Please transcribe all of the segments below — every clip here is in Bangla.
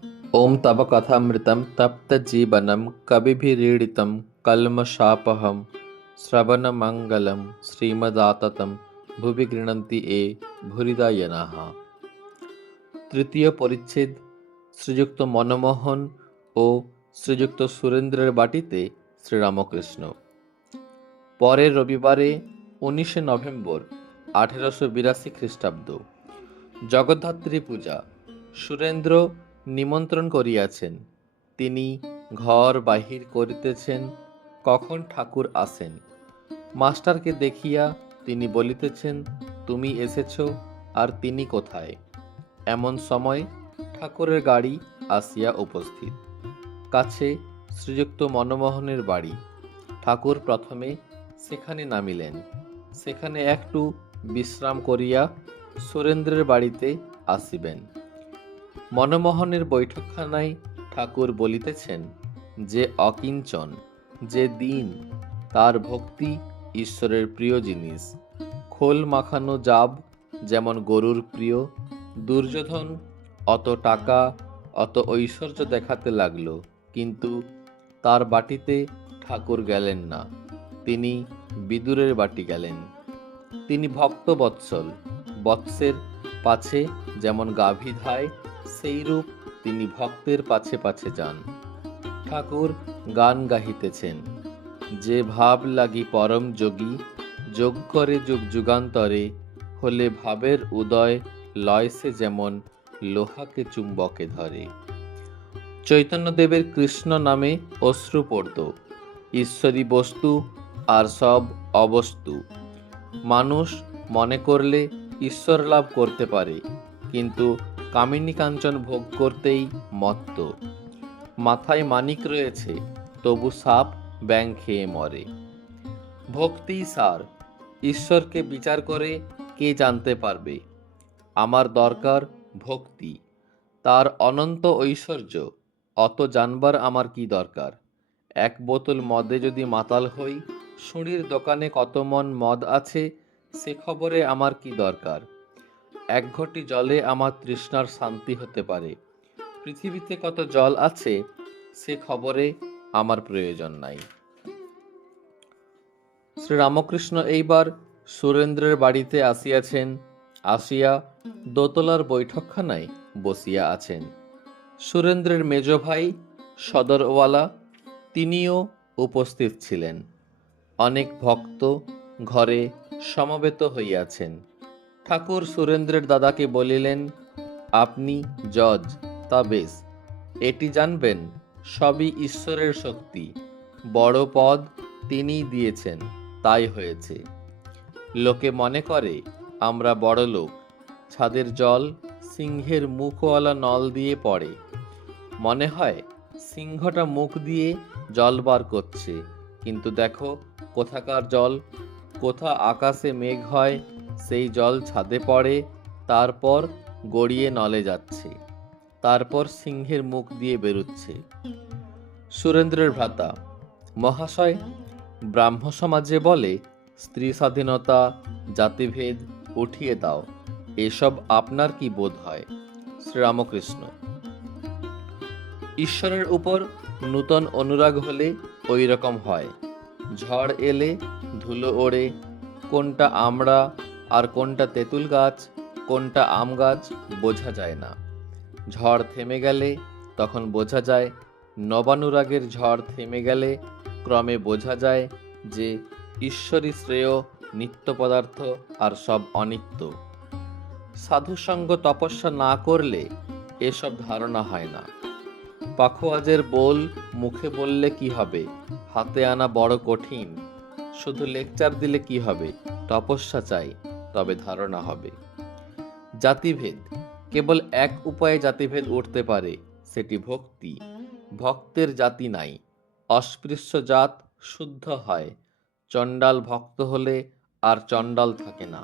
ॐ तव कथामृतं तप्तजीवनं कविभिरीडितं कल्मषापहं শ্রবণমঙ্গলম শ্রীমদাততম ভুবি গৃণন্তি এ ভূরিদায়নাঃ। তৃতীয় পরিচ্ছেদ। শ্রীযুক্ত মনমোহন ও শ্রীযুক্ত সুরেন্দ্রের বাটিতে শ্রীরামকৃষ্ণ। পরের রবিবারে 19শে নভেম্বর 1882 খ্রিস্টাব্দ। জগদ্ধাত্রী পূজা। সুরেন্দ্র নিমন্ত্রণ করিয়াছেন। তিনি ঘর বাহির করিতেছেন, কখন ঠাকুর আসেন। মাস্টারকে দেখিয়া তিনি বলিতেছেন, তুমি এসেছ, আর তিনি কোথায়। এমন সময় ঠাকুরের গাড়ি আসিয়া উপস্থিত। কাছে শ্রীযুক্ত মনমোহনের বাড়ি। ঠাকুর প্রথমে সেখানে নামিলেন। সেখানে একটু বিশ্রাম করিয়া সুরেন্দ্রের বাড়িতে আসিবেন। মনমোহনের বৈঠকখানায় ঠাকুর বলিতেছেন, যে অকিঞ্চন, যে দীন, তার ভক্তি ঈশ্বরের প্রিয় জিনিস। খোল মাখানো জাব যেমন গরুর প্রিয়। দুর্যোধন অত টাকা, অত ঐশ্বর্য দেখাতে লাগলো, কিন্তু তার বাটিতে ঠাকুর গেলেন না। তিনি বিদুরের বাটি গেলেন। তিনি ভক্ত বৎসল। বৎসের পাছে যেমন গাভী ধায়, সেইরূপ তিনি ভক্তের পাছে পাছে যান। ঠাকুর গান গাহিতেছেন, যে ভাব লাগি পরম যোগী, যোগ করে যুগ যুগান্তরে, হলে ভাবের উদয়, লয় সে যেমন লোহাকে চুম্বকে ধরে। চৈতন্যদেবের কৃষ্ণ নামে অশ্রু পড়ত। ঈশ্বরী বস্তু আর সব অবস্তু। মানুষ মনে করলে ঈশ্বর লাভ করতে পারে, কিন্তু কামিনী কাঞ্চন ভোগ করতেই মত্ত। মাথায় মানিক রয়েছে, তবু সাপ ব্যাং খেয়ে মরে। ভক্তিই সার। ঈশ্বরকে বিচার করে কে জানতে পারবে। আমার দরকার ভক্তি, তার অনন্ত ঐশ্বর্য। অত জানবার আমার কি দরকার। এক বোতল মদে যদি মাতাল হই, শুঁড়ির দোকানে কত মন মদ আছে সে খবরে আমার কি দরকার। এক ঘটি জলে আমার তৃষ্ণার শান্তি হতে পারে। পৃথিবীতে কত জল আছে সে খবরে আমার প্রয়োজন নাই। শ্রীরামকৃষ্ণ এইবার সুরেন্দ্রের বাড়িতে আসিয়াছেন। আসিয়া দোতলার বৈঠকখানায় বসিয়া আছেন। সুরেন্দ্রের মেজ ভাই সদরওয়ালা, তিনিও উপস্থিত ছিলেন। অনেক ভক্ত ঘরে সমবেত হইয়াছেন। ঠাকুর সুরেন্দ্রের দাদাকে বলিলেন, আপনি জজ, তা বেশ। এটি জানবেন, সবই ঈশ্বরের শক্তি। বড় পদ তিনিই দিয়েছেন, তাই হয়েছে। লোকে মনে করে আমরা বড় লোক। ছাদের জল সিংহের মুখওয়ালা নল দিয়ে পড়ে। মনে হয় সিংহটা মুখ দিয়ে জল বার করছে, কিন্তু দেখো কোথাকার জল। কোথা আকাশে মেঘ হয়, সেই জল ছাদে পড়ে, তারপর গড়িয়ে নলে যাচ্ছে, তারপর সিংহের মুখ দিয়ে বেরুচ্ছে। সুরেন্দ্রের ভ্রাতা, মহাশয়, ব্রাহ্ম সমাজে বলে স্ত্রী স্বাধীনতা, জাতিভেদ উঠিয়ে দাও। এসব আপনার কি বোধ হয়? শ্রীরামকৃষ্ণ, ঈশ্বরের উপর নূতন অনুরাগ হলে ওই রকম হয়। ঝড় এলে ধুলো ওড়ে, কোনটা আমড়া আর কোনটা তেঁতুল গাছ, কোনটা আম গাছ বোঝা যায় না। ঝড় থেমে গেলে তখন বোঝা যায়। নবানুরাগের ঝড় থেমে গেলে ক্রমে বোঝা যায় যে ঈশ্বরই শ্রেয়, নিত্য পদার্থ আর সব অনিত্য। সাধুসঙ্গ তপস্যা না করলে এসব ধারণা হয় না। পাখোয়াজের বোল মুখে বললে কি হবে, হাতে আনা বড় কঠিন। শুধু লেকচার দিলে কি হবে, তপস্যা চাই, তবে ধারণা হবে। জাতিভেদ, কেবল এক উপায়ে জাতিভেদ উঠতে পারে, সেটি ভক্তি। ভক্তের জাতি নাই। অস্পৃশ্য জাত শুদ্ধ হয়। চণ্ডাল ভক্ত হলে আর চণ্ডাল থাকে না।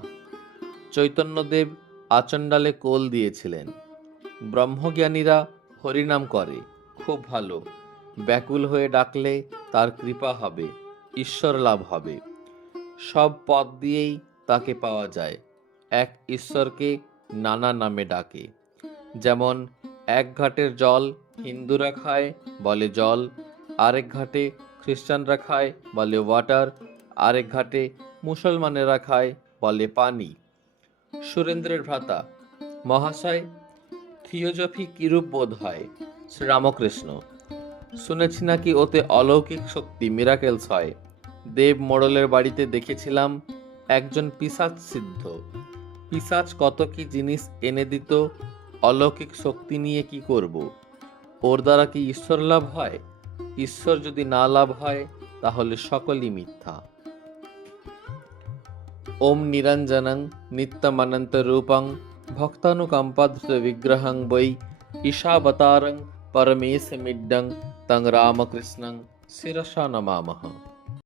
চৈতন্যদেব আচণ্ডালে কোল দিয়েছিলেন। ব্রহ্মজ্ঞানীরা হরিনাম করে, খুব ভালো। ব্যাকুল হয়ে ডাকলে তার কৃপা হবে, ঈশ্বর লাভ হবে। সব পথ দিয়েই তাকে পাওয়া যায়। এক ঈশ্বরকে নানা নামে ডাকে। যেমন এক ঘাটের জল হিন্দুরা খায়, বলে জল। আরেক ঘাটে খ্রিস্টানরা খায়, বলে ওয়াটার। আরেক ঘাটে মুসলমানেরা খায়, বলে পানি। সুরেন্দ্রের ভ্রাতা: মহাশয়, থিওজফি কিরূপ বোধ হয়? শ্রীরামকৃষ্ণ: শুনেছি নাকি ওতে অলৌকিক শক্তি, মিরাকেলস হয়। দেব মোড়লের বাড়িতে দেখেছিলাম একজন পিশাচ সিদ্ধ। পিশাচ কত কি জিনিস এনে দিত, অলৌকিক শক্তি নিয়ে কি করব? ওর দ্বারা কি ঈশ্বর লাভ হয়? ঈশ্বর যদি না লাভ হয় তাহলে সকলই মিথ্যা। ওম নিরঞ্জনং নিত্যমনন্তরূপং ভক্তানুকম্পাধৃত বিগ্রহং বৈ ঈশাবতারং পরমেশমিড্ডং তং রামকৃষ্ণং শিরসা নমামহ।